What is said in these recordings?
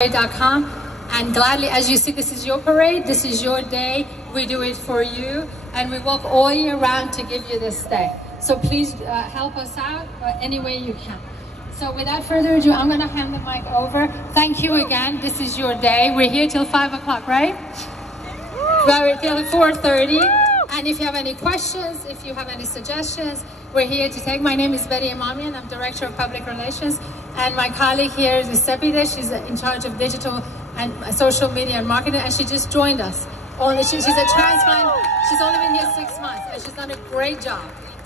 parade.com, and gladly, as you see, this is your parade, this is your day, we do it for you, and we walk all year round to give you this day. So please help us out any way you can. So without further ado, I'm going to hand the mic over. Thank you again. This is your day. We're here till 5 o'clock, right? Well, till 4:30. And if you have any questions, if you have any suggestions, we're here to take. My name is Betty Imamian. I'm Director of Public Relations. And my colleague here is Sepide. She's in charge of digital and social media and marketing. And she just joined us. She's a transplant. She's only been here 6 months. And she's done a great job.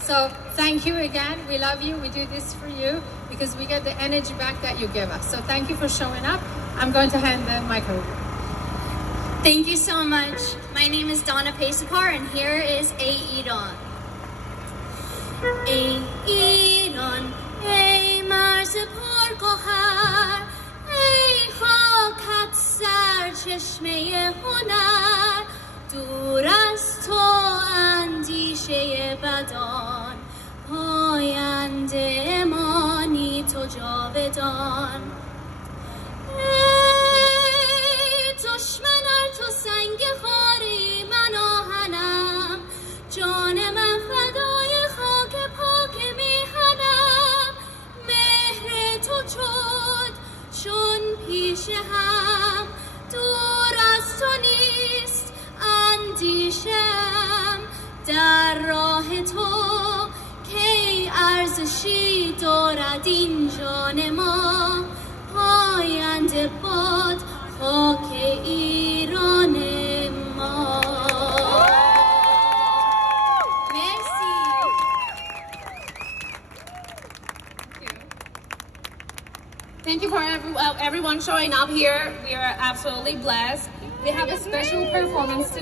So thank you again. We love you. We do this for you because we get the energy back that you give us. So thank you for showing up. I'm going to hand the mic over. Thank you so much. My name is Donna Pesakar, and here is Ey Iran. Ey Iran, ey marz پرگوهر، ey خاکت سرچشمه هنر، دور از تو اندیشه بدان، پاینده امانی تو جاودان. دشمن تو سنگ خاری من آهنم، جان من فدای خاک پاک میهنم. مهر تو شد چون پیش هم، دور از تو نیست اندیشم. در راه تو کی ارزشی دارد این جان ما، پاینده باد خاک ایران ما. مرسی. Thank you for everyone showing up here. We are absolutely blessed. We have a special performance today.